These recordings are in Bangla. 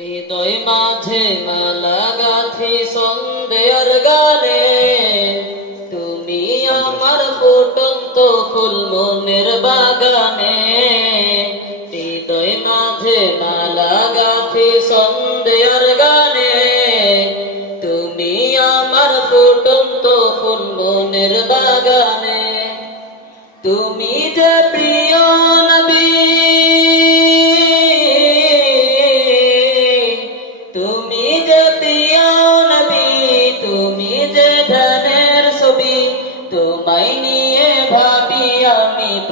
হৃদয় মাঝে মালা গাথি সন্দেয়ার গানে। তুমি আমার ফুটন্ত ফুল মনের বাগানে। হৃদয় মাঝে মালা গাথি সন্দেয়ার গানে। তুমি আমার ফুটন্ত ফুল মনের বাগানে। তুমি যে প্রিয় নবী।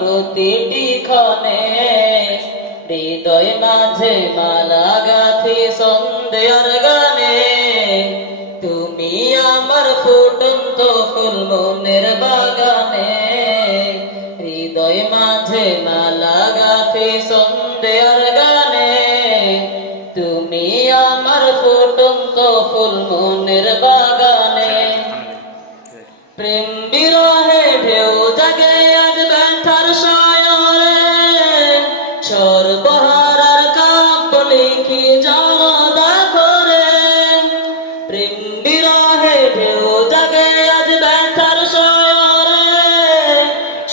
প্রতিটি ক্ষণে হৃদয় মাঝে মালা গাথি সন্ধ্যের গানে, তুমি আমার ফুটন্ত ফুল মনের বাগানে, হৃদয় মাঝে মালা গাথি সন্ধ্যের গানে, তুমি আমার ফুটন্ত ফুল মনের বাগানে।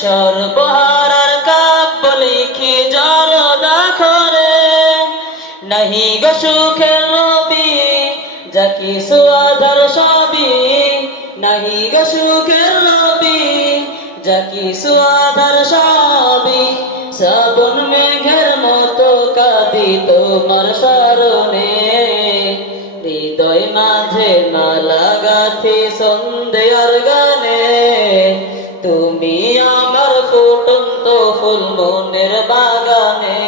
সর্বহারার কাব্য লিখি জদা করে নাহি গো সুখের রবি সুয়াধার সবই। নাহি গো সুখের রবি যাকি সুয়াধার সবই। শ্রাবণ মেঘের মতো কাঁদি তোমার স্মরণে। হৃদয় মাঝে মালা গাথি সন্ধ্যের ফুল মনের বাগানে,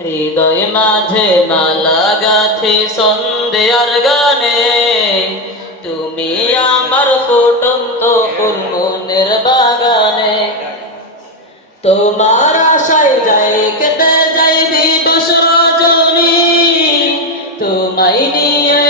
হৃদয় মাঝে মালা গাথি সন্ধ্যের গানে। তুমি আমার ফুটন্ত ফুল মনের বাগানে। তোমার আশায় যাই, কেটে যাই দিবস রজনী। তোমায় নিয়ে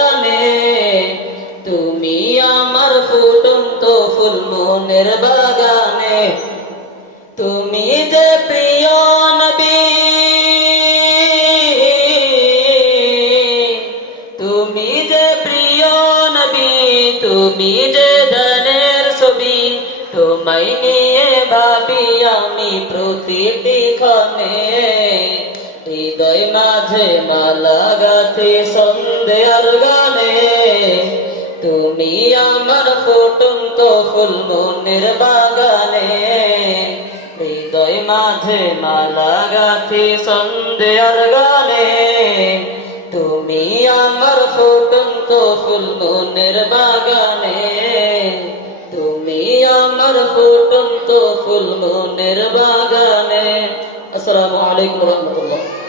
মনের বাগানে। তুমি যে প্রিয় নবী, তুমি যে প্রিয় নবী, তুমি যে ধনের ছবি, তোমায় নিয়ে ভাবি আমি প্রতিটি ক্ষণে। হৃদয় মাঝে মালা গাথি সন্ধ্যের গানে। তুমি আমার ফুটন্ত ফুল মনের বাগানে, হৃদয় মাঝে মালা গাথি সন্ধ্যের গানে। তুমি আমার ফুটন্ত ফুল মনের বাগানে, তুমি আমার ফুটন্ত ফুল মনের বাগানে। আসসালামু আলাইকুম রহমতুল্লাহ।